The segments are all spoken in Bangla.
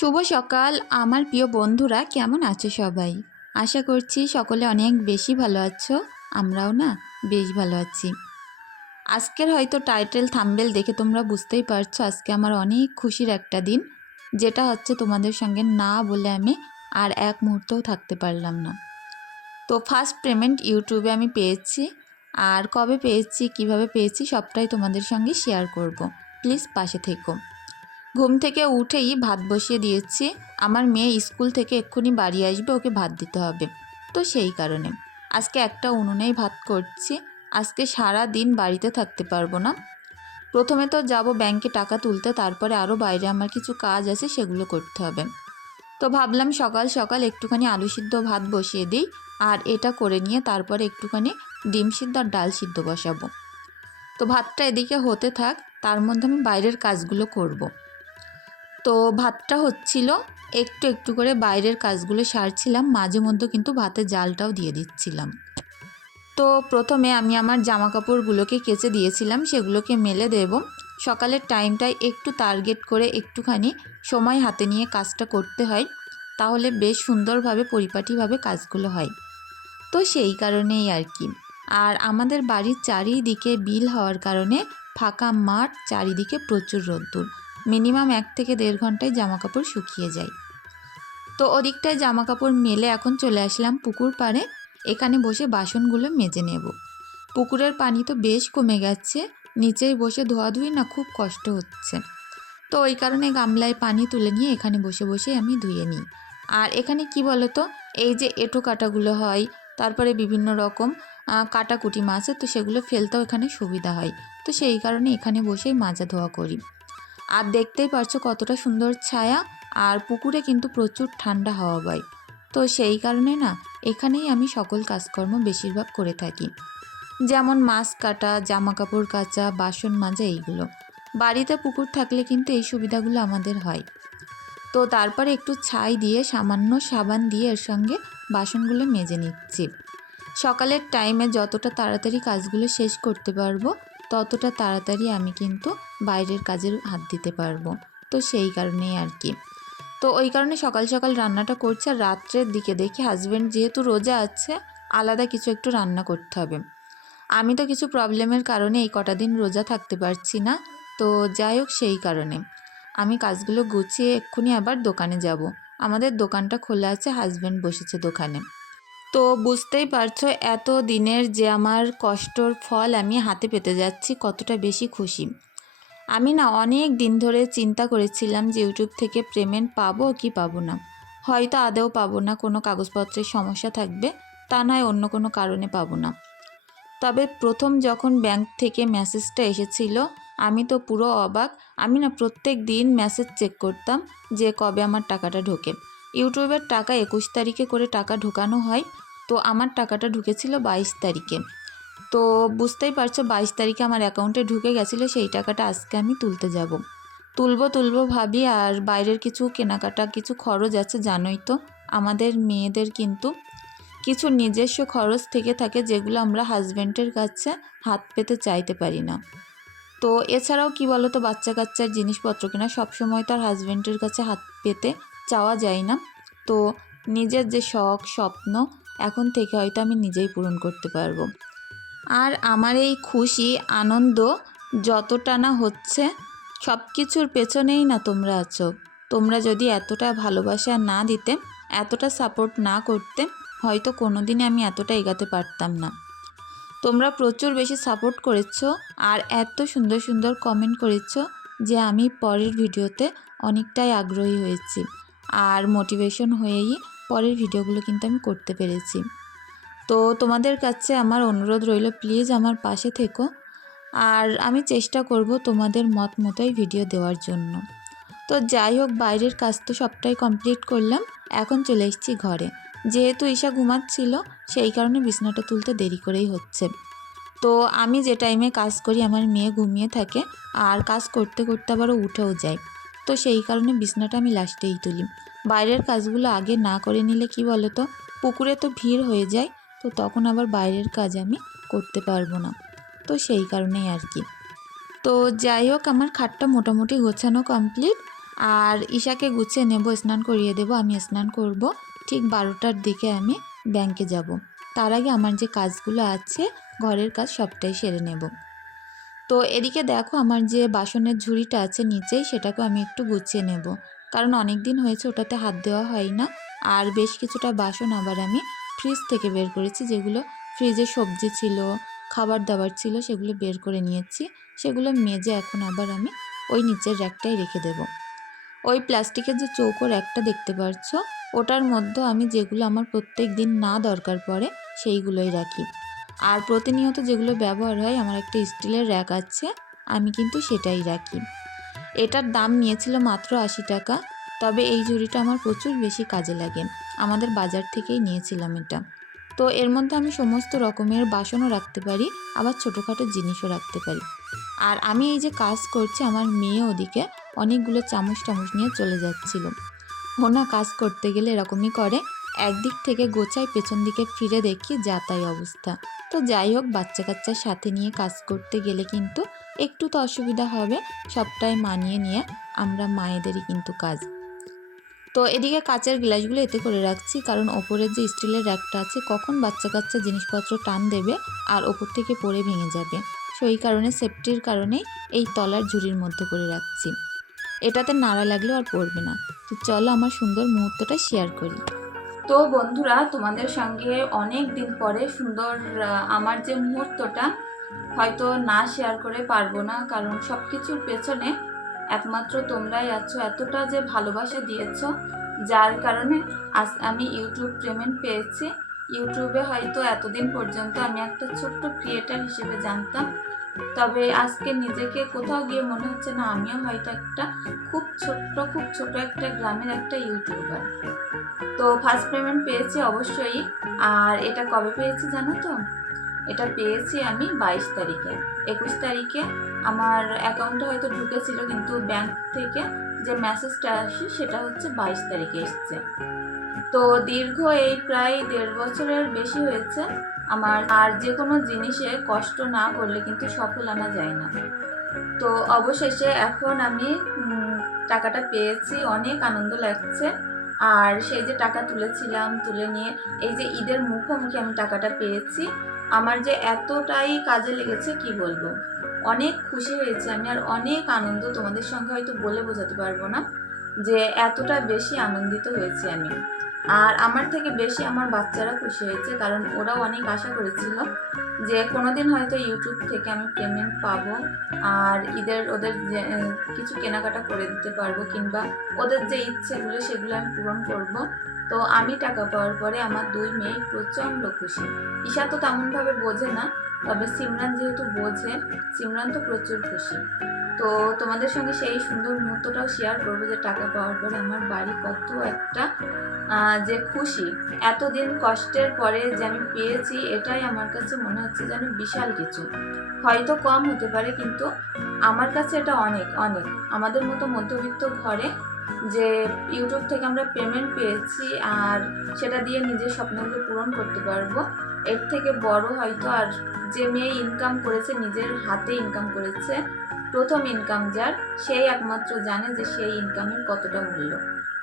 শুভ সকাল। আমার প্রিয় বন্ধুরা, কেমন আছো সবাই? আশা করছি সকলে অনেক বেশি ভালো আছো। আমরাও না বেশ ভালো আছি। আজকের হয়তো টাইটেল থাম্বেল দেখে তোমরা বুঝতেই পারছ, আজকে আমার অনেক খুশির একটা দিন, যেটা হচ্ছে তোমাদের সঙ্গে না বলে আমি আর এক মুহূর্তও থাকতে পারলাম না। তো ফার্স্ট পেমেন্ট ইউটিউবে আমি পেয়েছি। আর কবে পেয়েছি, কীভাবে পেয়েছি, সবটাই তোমাদের সঙ্গে শেয়ার করব। প্লিজ পাশে থেকো। ঘুম থেকে উঠেই ভাত বসিয়ে দিয়েছি। আমার মেয়ে স্কুল থেকে এক্ষুনি বাড়ি আসবে, ওকে ভাত দিতে হবে। তো সেই কারণে। আজকে একটা উনুনেই ভাত করছি। আজকে সারা দিন বাড়িতে থাকতে পারব না। প্রথমে তো যাব ব্যাংকে টাকা তুলতে, তারপরে আরও বাইরে আমার কিছু কাজ আছে, সেগুলো করতে হবে। তো ভাবলাম সকাল সকাল একটুখানি আলু সিদ্ধ ভাত বসিয়ে দিই, আর এটা করে নিয়ে তারপরে একটুখানি ডিম সিদ্ধ আর ডাল সিদ্ধ বসাবো। তো ভাতটা এদিকে হতে থাক, তার মধ্যে আমি বাইরের কাজগুলো করব। তো ভাতটা হচ্ছিল, একটু একটু করে বাইরের কাজগুলো সারছিলাম, মাঝে মধ্যে কিন্তু ভাতের জালটাও দিয়ে দিচ্ছিলাম। তো প্রথমে আমি আমার জামা কাপড়গুলোকে কেচে দিয়েছিলাম, সেগুলোকে মেলে দেব। সকালের টাইমটায় একটু টার্গেট করে একটুখানি সময় হাতে নিয়ে কাজটা করতে হয়, তাহলে বেশ সুন্দরভাবে, পরিপাটিভাবে কাজগুলো হয়। তো সেই কারণেই আর কি। আর আমাদের বাড়ির চারিদিকে বিল হওয়ার কারণে ফাঁকা মাঠ, চারিদিকে প্রচুর রোদ্দুর। মিনিমাম এক থেকে দেড় ঘন্টায় জামা কাপড় শুকিয়ে যায়। তো ওদিকটায় জামা কাপড় মেলে এখন চলে আসলাম পুকুর পাড়ে। এখানে বসে বাসনগুলো মেজে নেব। পুকুরের পানি তো বেশ কমে গেছে, নিচেই বসে ধোয়াধুয়ি না খুব কষ্ট হচ্ছে। তো ওই কারণে গামলায় পানি তুলে নিয়ে এখানে বসে বসে আমি ধুয়ে নিই। আর এখানে কি বলতো, এই যে এঁটো কাটাগুলো হয়, তারপরে বিভিন্ন রকম কাটাকুটি মাছ তো সেগুলো ফেলতেও এখানে সুবিধা হয়। তো সেই কারণে এখানে বসেই মাজা ধোয়া করি। আর দেখতেই পারছ কতটা সুন্দর ছায়া আর পুকুরে কিন্তু প্রচুর ঠান্ডা হাওয়া বয়। তো সেই কারণে না, এখানেই আমি সকল কাজকর্ম বেশিরভাগ করে থাকি। যেমন মাছ কাটা জামা কাপড় কাচা, বাসন মাজা এইগুলো। বাড়িতে পুকুর থাকলে কিন্তু এই সুবিধাগুলো আমাদের হয়। তো তারপরে একটু ছাই দিয়ে, সামান্য সাবান দিয়ে এর সঙ্গে বাসনগুলো মেজে নিচ্ছি। সকালের টাইমে যতটা তাড়াতাড়ি কাজগুলো শেষ করতে পারব ততটা তাড়াতাড়ি আমি কিন্তু বাইরের কাজের হাত দিতে পারব। তো সেই কারণেই আর কি। তো ওই কারণে সকাল সকাল রান্নাটা করছে আর রাত্রের দিকে দেখি হাজব্যান্ড যেহেতু রোজা আছে, আলাদা কিছু একটু রান্না করতে হবে। আমি তো কিছু প্রবলেমের কারণে এই কটা দিন রোজা থাকতে পারছি না। তো যাই হোক সেই কারণে। আমি কাজগুলো গুছিয়ে এক্ষুনি আবার দোকানে যাব। আমাদের দোকানটা খোলা আছে হাজব্যান্ড বসেছে দোকানে। তো বুঝতেই পারছ এত দিনের যে আমার কষ্টর ফল আমি হাতে পেতে যাচ্ছি, কতটা বেশি খুশি। আমি না অনেক দিন ধরে চিন্তা করেছিলাম যে ইউটিউব থেকে পেমেন্ট পাবো কি পাবো না। হয়তো আদেও পাবো না, কোনো কাগজপত্রের সমস্যা থাকবে, তা নয় অন্য কোনো কারণে পাবো না। তবে প্রথম যখন ব্যাংক থেকে মেসেজটা এসেছিল, আমি তো পুরো অবাক। আমি না প্রত্যেক দিন মেসেজ চেক করতাম যে কবে আমার টাকাটা ঢোকে। ইউটিউবের টাকা একুশ তারিখে করে টাকা ঢোকানো হয়, তো আমার টাকাটা ঢুকেছিল বাইশ তারিখে। তো বুঝতেই পারছ, বাইশ তারিখে আমার অ্যাকাউন্টে ঢুকে গেছিল, সেই টাকাটা আজকে আমি তুলতে যাব। তুলবো তুলবো ভাবি, আর বাইরের কিছু কেনাকাটা কিছু খরচ আছে, জানোই তো, আমাদের মেয়েদের কিন্তু কিছু নিজস্ব খরচ থেকে থাকে, যেগুলো আমরা হাজব্যান্ডের কাছে হাত পেতে চাইতে পারি না। তো এছাড়াও কি বলো তো বাচ্চা কাচ্চার জিনিসপত্র কিনা, সবসময় তো আর হাজব্যান্ডের কাছে হাত পেতে চাওয়া যায় না। তো নিজের যে শখ, স্বপ্ন, এখন থেকে হয়তো আমি নিজেই পূরণ করতে পারব। আর আমার এই খুশি, আনন্দ যতটা না হচ্ছে সব কিছুর পেছনেই না তোমরা আছো। তোমরা যদি এতটা ভালোবাসা না দিতে, এতটা সাপোর্ট না করতে, হয়তো কোনো দিনে আমি এতটা এগাতে পারতাম না। তোমরা প্রচুর বেশি সাপোর্ট করেছ আর এত সুন্দর সুন্দর কমেন্ট করেছ যে আমি পরের ভিডিওতে অনেকটাই আগ্রহী হয়েছি। আর মোটিভেশন হয়েই পরের ভিডিওগুলো কিন্তু আমি করতে পেরেছি। তো তোমাদের কাছে আমার অনুরোধ রইল প্লিজ আমার পাশে থেকো। আর আমি চেষ্টা করব তোমাদের মত মতোই ভিডিও দেওয়ার জন্য। তো যাই হোক, বাইরের কাজ তো সবটাই কমপ্লিট করলাম। এখন চলে এসেছি ঘরে। যেহেতু ঈশা ঘুমাচ্ছিল, সেই কারণে বিছানাটা তুলতে দেরি করেই হচ্ছে। তো আমি যে টাইমে কাজ করি, আমার মেয়ে ঘুমিয়ে থাকে। আর কাজ করতে করতে আবারও উঠেও যায়। তো সেই কারণে বিছানাটা আমি লাস্টেই তুলি। বাইরের কাজগুলো আগে না করে নিলে কি বলো তো পুকুরে তো ভিড় হয়ে যায়, তো তখন আবার বাইরের কাজ আমি করতে পারব না। তো সেই কারণেই আর কি। তো যাই হোক, আমার খাটটা মোটামুটি গোছানো কমপ্লিট আর ঈশাকে গুছিয়ে নেব, স্নান করিয়ে দেব, আমি স্নান করব। ঠিক বারোটার দিকে আমি ব্যাংকে যাব। তার আগে আমার যে কাজগুলো আছে, ঘরের কাজ সবটাই সেরে নেব। তো এদিকে দেখো আমার যে বাসনের ঝুড়িটা আছে নিচেই সেটাকে আমি একটু গুছিয়ে নেব। কারণ অনেক দিন হয়েছে ওটাতে হাত দেওয়া হয় না। আর বেশ কিছুটা বাসন আবার আমি ফ্রিজ থেকে বের করেছি, যেগুলো ফ্রিজে সবজি ছিল খাবার দাবার ছিল, সেগুলো বের করে নিয়েছি। সেগুলো মেজে এখন আবার আমি ওই নিচের র্যাকটাই রেখে দেব। ওই প্লাস্টিকের যে চৌকো র্যাকটা দেখতে পাচ্ছ ওটার মধ্যে আমি যেগুলো আমার প্রত্যেক দিন না দরকার পড়ে, সেইগুলোই রাখি। আর প্রতিনিয়ত যেগুলো ব্যবহার হয়, আমার একটা স্টিলের র্যাক আছে, আমি কিন্তু সেটাই রাখি। এটার দাম নিয়েছিল মাত্র আশি টাকা, তবে এই ঝুড়িটা আমার প্রচুর বেশি কাজে লাগে। আমাদের বাজার থেকেই নিয়েছিলাম এটা। তো এর মধ্যে আমি সমস্ত রকমের বাসনও রাখতে পারি, আবার ছোটোখাটো জিনিসও রাখতে পারি। আর আমি এই যে কাজ করছি, আমার মেয়ে ওদিকে অনেকগুলো চামচ টামচ নিয়ে চলে যাচ্ছিল। ও না কাজ করতে গেলে এরকমই করে একদিক থেকে গোছায় পেছন দিকে ফিরে দেখি যা তাই অবস্থা। তো যাই হোক বাচ্চা কাচ্চার সাথে নিয়ে কাজ করতে গেলে কিন্তু একটু তো অসুবিধা হবে, সবটাই মানিয়ে নিয়ে আমরা মায়েদেরই কিন্তু কাজ। তো এদিকে কাচের গ্লাসগুলো এতে করে রাখছি, কারণ ওপরের যে স্টিলের র্যাকটা আছে, কখন বাচ্চা কাচ্চা জিনিসপত্র টান দেবে আর ওপর থেকে পড়ে ভেঙে যাবে। সেই কারণে সেফটির কারণেই এই তলার ঝুড়ির মধ্যে করে রাখছি। এটাতে নাড়া লাগলেও আর পড়বে না। তো চলো আমার সুন্দর মুহূর্তটা শেয়ার করি। তো বন্ধুরা, তোমাদের সঙ্গে অনেক দিন পরে সুন্দর আমার যে মুহূর্তটা, হয়তো না শেয়ার করে পারব না, কারণ সব কিছুর পেছনে একমাত্র তোমরাই আছো, এতটা যে ভালোবাসা দিয়েছ, যার কারণে আজ আমি ইউটিউব পেমেন্ট পেয়েছি। ইউটিউবে হয়তো এতদিন পর্যন্ত আমি একটা ছোট্ট ক্রিয়েটার হিসেবে জানতাম তবে আজকে নিজেকে কোথাও গিয়ে মনে হচ্ছে না, আমিও হয়তো একটা খুব ছোট্ট, খুব ছোট একটা গ্রামের একটা ইউটিউবার। তো ফার্স্ট পেমেন্ট পেয়েছি অবশ্যই। আর এটা কবে পেয়েছি জানো তো? এটা পেয়েছি আমি বাইশ তারিখে। একুশ তারিখে আমার অ্যাকাউন্টে হয়তো ঢুকেছিল, কিন্তু ব্যাংক থেকে যে মেসেজটা আসে সেটা হচ্ছে বাইশ তারিখে এসছে। তো দীর্ঘ এই প্রায় দেড় বছরের বেশি হয়েছে। আমার আর যে কোনো জিনিসে কষ্ট না করলে কিন্তু সফল আনা যায় না। তো অবশেষে এখন আমি টাকাটা পেয়েছি, অনেক আনন্দ লাগছে। আর সেই যে টাকা তুলেছিলাম, তুলে নিয়ে এই যে ঈদের মুখোমুখি আমি টাকাটা পেয়েছি, আমার যে এতটাই কাজে লেগেছে কি বলব? অনেক খুশি হয়েছে আমি আর অনেক আনন্দ তোমাদের সঙ্গে হয়তো বলে বোঝাতে পারব না যে এতটা বেশি আনন্দিত হয়েছি আমি। আর আমার থেকে বেশি আমার বাচ্চারা খুশি হয়েছে, কারণ ওরাও অনেক আশা করেছিল যে কোনোদিন হয়তো ইউটিউব থেকে আমি পেমেন্ট পাবো আর ঈদের ওদের কিছু কেনাকাটা করে দিতে পারব কিংবা ওদের যে ইচ্ছেগুলো সেগুলো আমি পূরণ করব। তো আমি টাকা পাওয়ার পরে আমার দুই মেয়ে প্রচণ্ড খুশি। ঈশা তো তেমনভাবে বোঝে না তবে সিমরান যেহেতু বোঝে, সিমরান তো প্রচুর খুশি। তো তোমাদের সঙ্গে সেই সুন্দর মুহূর্তটাও শেয়ার করব যে টাকা পাওয়ার পরে আমার বাড়ি কত একটা যে খুশি। এতদিন কষ্টের পরে যে আমি পেয়েছি, এটাই আমার কাছে মনে হচ্ছে যেন বিশাল কিছু। হয়তো কম হতে পারে, কিন্তু আমার কাছে এটা অনেক অনেক। আমাদের মতো মধ্যবিত্ত ঘরে যে ইউটিউব থেকে আমরা পেমেন্ট পেয়েছি আর সেটা দিয়ে নিজের স্বপ্নগুলো পূরণ করতে পারব। এর থেকে বড় হয়তো আর যে মেয়ে ইনকাম করেছে নিজের হাতে ইনকাম করেছে, প্রথম ইনকাম যার, সেই একমাত্র জানে যে সেই ইনকামের কতটা মূল্য।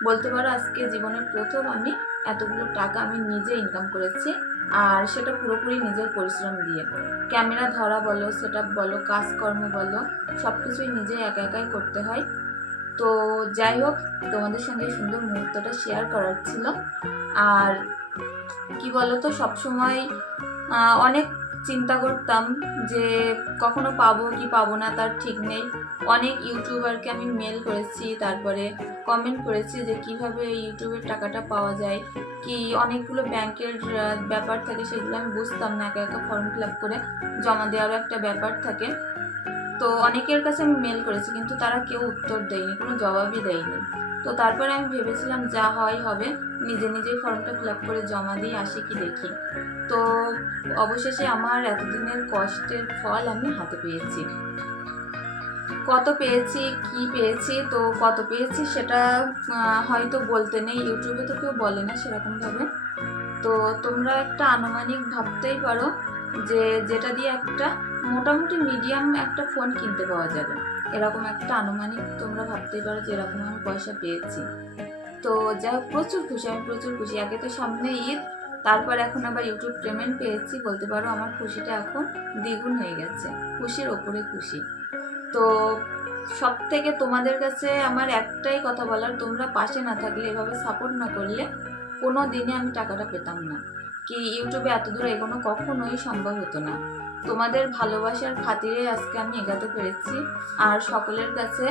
বলতে পারো আজকে জীবনের প্রথম আমি এতগুলো টাকা আমি নিজে ইনকাম করেছি আর সেটা পুরোপুরি নিজের পরিশ্রম দিয়ে। ক্যামেরা ধরা বলো সেট বলো, কাজকর্ম বলো সব কিছুই নিজে একা একাই করতে হয়। তো যাই হোক তোমাদের সঙ্গে সুন্দর মুহূর্তটা শেয়ার করার ছিল। আর কি বলতো, সবসময় অনেক চিন্তা করতাম যে কখনো পাবো কি পাবো না, তার ঠিক নেই। অনেক ইউটিউবারকে আমি মেল করেছি, তারপরে কমেন্ট করেছি যে কীভাবে ইউটিউবের টাকাটা পাওয়া যায়, কি অনেকগুলো ব্যাংকের ব্যাপার থাকে, সেগুলো আমি বুঝতাম না, একা একা ফর্ম ফিল আপ করে জমা দেওয়ারও একটা ব্যাপার থাকে। তো অনেকের কাছে আমি মেল করেছি, কিন্তু তারা কেউ উত্তর দেয়নি, কোনো জবাবই দেয়নি। তো তারপরে আমি ভেবেছিলাম যা হয় হবে, নিজে নিজেই ফর্মটা ফিল আপ করে জমা দিয়ে আসি কি দেখি। তো অবশেষে আমার এতদিনের কষ্টের ফল আমি হাতে পেয়েছি। কত পেয়েছি, কি পেয়েছি, তো কত পেয়েছি সেটা হয়তো বলতে নেই, ইউটিউবে তো কেউ বলে না সেরকমভাবে। তো তোমরা একটা আনুমানিক ভাবতেই পারো যে, যেটা দিয়ে একটা মোটামুটি মিডিয়াম একটা ফোন কিনতে পাওয়া যাবে। এরকম একটা আনুমানিক তোমরা ভাবতেই পারো যে এরকম আমি পয়সা পেয়েছি। তো হোক, প্রচুর খুশি, আমি প্রচুর খুশি। আগে তো সামনে ঈদ, তারপর এখন আবার ইউটিউব পেমেন্ট পেয়েছি। বলতে পারো আমার খুশিটা এখন দ্বিগুণ হয়ে গেছে, খুশির ওপরে খুশি। তো সব থেকে তোমাদের কাছে আমার একটাই কথা বলার, তোমরা পাশে না থাকলে এভাবে সাপোর্ট না করলে কোনো দিনে আমি টাকাটা পেতাম না। কি ইউটিউবে এত দূর এগোনো কখনোই সম্ভব হতো না। তোমাদের ভালোবাসার খাতিরে আজকে আমি এগাতে পেরেছি। আর সকলের কাছে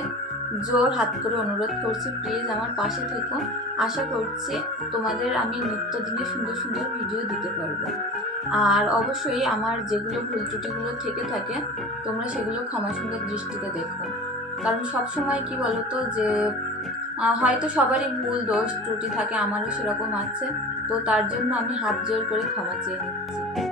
জোর হাত করে অনুরোধ করছি, প্লিজ আমার পাশে থেকো। আশা করছি তোমাদের আমি নিত্যদিনে সুন্দর সুন্দর ভিডিও দিতে পারব। আর অবশ্যই আমার যেগুলো ভুল ত্রুটিগুলো থেকে থাকে, তোমরা সেগুলো ক্ষমা সুন্দর দৃষ্টিতে দেখো। কারণ সব সময় কি বলতো যে হয়তো সবারই ভুল, দোষ, ত্রুটি থাকে, আমারও সেরকম আছে। তো তার জন্য আমি হাত জোর করে ক্ষমা চেয়ে নিচ্ছি।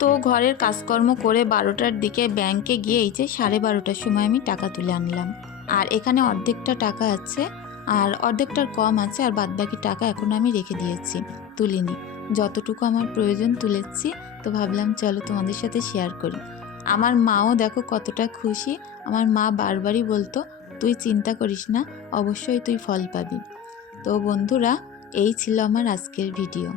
তো ঘরের কাজকর্ম করে বারোটার দিকে ব্যাংকে গিয়ে এই যে সাড়ে বারোটার সময় আমি টাকা তুলে আনলাম। আর এখানে অর্ধেকটা টাকা আছে, আর অর্ধেকটার কম আছে, আর বাদবাকি টাকা এখন আমি রেখে দিয়েছি, তুলিনি। যতটুকু আমার প্রয়োজন তুলেছি, তো ভাবলাম চলো তোমাদের সাথে শেয়ার করি। আমার মাও দেখো কতটা খুশি, আমার মা বারবারই বলতো, তুই চিন্তা করিস না, অবশ্যই তুই ফল পাবি। তো বন্ধুরা, এই ছিল আমার আজকের ভিডিও